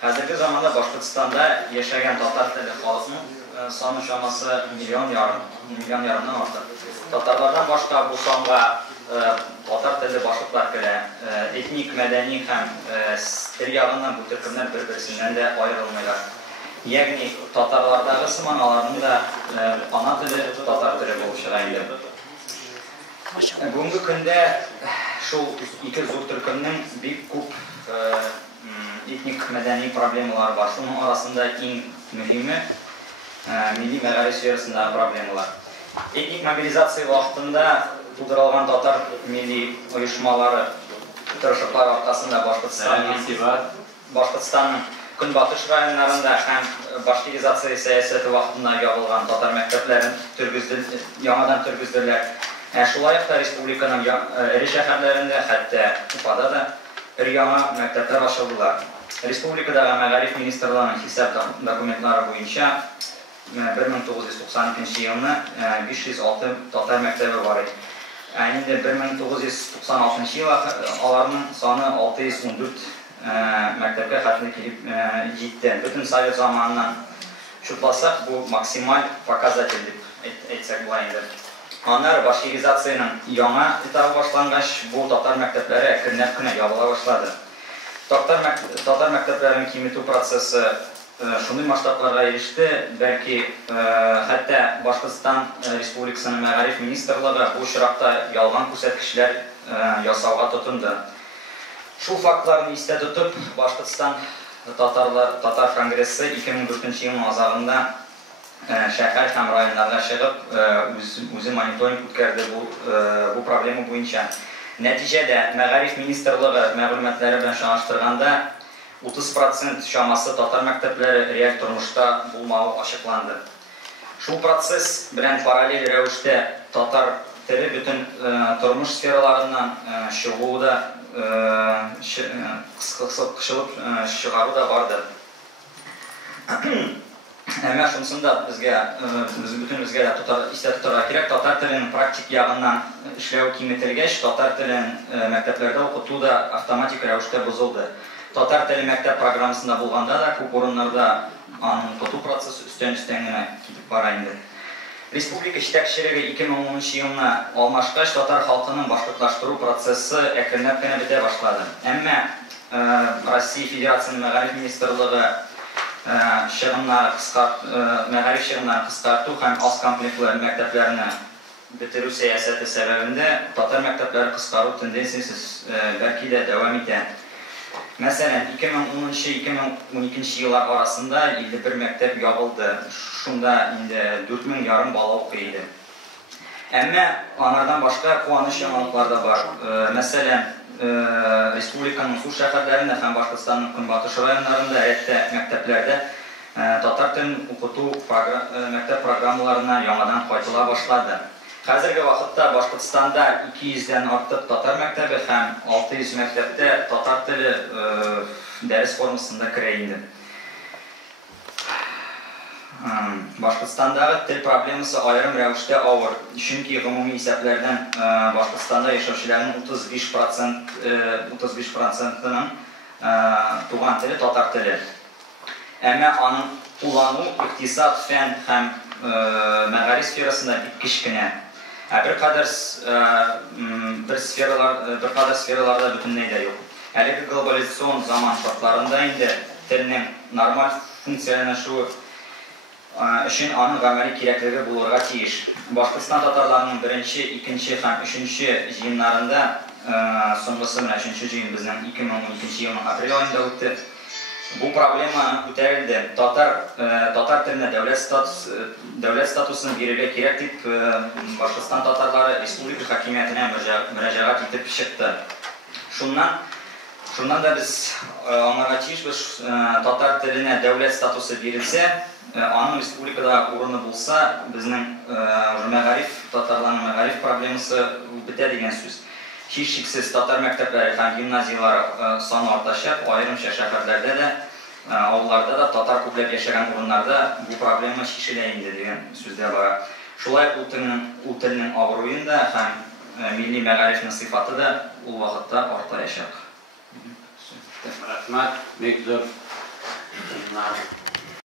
Hazırki zamanda Başkırtistanda yaşayan Tatar tili halkının sonu şaması milyon yarımdan artıq. Tatarlardan başqa bu songa Tatar tili başlıqlar kile, etnik, mədəni həm dil yağından bu türkümlər bir-birisindən də ayrılmıyorlar. Yani Tatarlardağı sımanalarının da ana tili Tatar tili oluşağıydı. Bugünkü günde şu iki zor türkümün bir kup etnik mədəni problemlər var. Şunun arasında en mühimi milli məğarif sferasında problemlər. Etnik mobilizasiya vaxtında tudurulğan Tatar milli uyuşmaları tırışıqlar arqasında Başkırtistanın Günbatış rayonlarında həm başkilizasiya siyasəti vaxtında yağılğan Tatar məktəblərin yanadan türgüzdürlər. Şulayıq da Respublikanın iri şəhərlərində, hətta Ufada da yana məktəblər açıldılar. Respublikadağı Məğarif Ministerliğinin hesab dokumentları boyunca 1992 yılında 506 Tatar məktəbi var idi. Əyində 1996 yılı alarının sanı 614 məktəbə xətini kilib ciddi. Bütün Sovet zamanından şutlasaq bu maksimal pokazateldir, etsək bu ayındır. Onlar başkilizasiyanın yana etabı başlanğaç bu Tatar məktəbləri günə yabıla başladı. Tatar məktəblərinin kimitu prosesi şunday masштабlarga erişdi, bəlkə hətta Başkırtistan Respublikasının Məğarif Ministerliği bu şıraqda yalğan göstərişlər yasavğa tutundu. Şu faktlarını istə tutub Başkırtistan Tatar Kongresi 2004 yılın azağında şəhər həm rayonlarına çıxıb özü monitoring ütkərdi bu problemi boyunca. Nəticədə Məğarif Ministerliği məlumatları ilə şanaşdırğanda 30% şaması Tatar məktəbləri real turmuşda bulmağı açıqlandı. Şu proses bilən paralel rəvişdə Tatar tili bütün turmuş sferalarından шығуы da qışılıb шығarı da vardı. Əmə şunsunda bütün bizə istə tutaraq kirək, Tatar tilinin praktik yağından işləvi kimitilgəş, Tatar tilinin məktəblərdə oxutu da avtomatik rəvişdə bozuldu. Tatar tili məktəb proqramısında bulğanda da bu qorunlarda oxutu prosesi üstən-üstənə gidib var indi. Respublika iştəkçiliği 2010 yılına almaşqaç Tatar xalqının başlıqlaşdırı prosesi əkrənləb bitə başladı. Əmmə Rusiya Federasiyasının Məğarif Ministerliği məğarif şığınları qısqartı həm az komplektli məktəblərini bitirü siyasəti səbəbində Tatar məktəbləri qısqarı tendensiyasız bəlkə də devam edən. Məsələn, 2010-2012 yıllar arasında 51 məktəb yağıldı. Şunda indi 4000 yarım bala oxuydu. Əmmə, onlardan başqa qovanış yanılıqlar da var. Məsələn, Respublikanın su şəhərlərində, həm Başkırtistanın Günbatış rayonlarında, hətta məktəblərdə Tatar tilinin oxutu məktəb proqramlarına yanadan qaytıla başladı. Hazırki vaxtda Başkırtistanda 200-dən artıq Tatar məktəbi, həm 600 məktəbdə Tatar tili dərs formasında kirəyindi. Başkırtistandağı til problemisi ayrım rəvişdə ağır. Çünki ümumi hesablərdən Başkırtistanda yaşayışçıların 35%'ının tuğan tili Tatar tili. Əmə onun kullanımı iqtisad, fən, həm məğarif sferasında bitkişkinə. Bir qədər sferalarda bütünlüyü də yox. Hələ globalizasyon zaman şartlarında indi tilinin normal funksiyonlaşığı üçün onun əməli kirəkliyi bulurğa teyiş. Başkırtistan Tatarlarının birinci, ikinci, həm üçüncü yayınlarında, sonrası 3-cü yayın bizdən 2012 yılın aprel ayında ötdü. Bu problema ötərildi. Tatar tilinə dövlət statusunu verilmək kirək deyib, Başkırtistan Tatarları Respublika hakimiyyətinə müracaat edib çıxdı. Şundan da biz onlara teyiş, Tatar tilinə dövlət statusu verilsə, onun Respublikada uğrunu bulsa, bizim Tatarların məğarif problemisi bitə degen söz. Hiç şüphesiz Tatar məktəbləri, həm gimnaziyalar sonu artaşaq, ayrım şəhərlərdə də, avlarda da Tatar kubləb yaşayan urunlarda bu problemi şişiləyindi degen sözlər var. Şulay o tilinin ağırlığında həm milli məğarifin sıfatı da o vaxtda artayacaq. Rahmat, Mekzor Рәхмәт.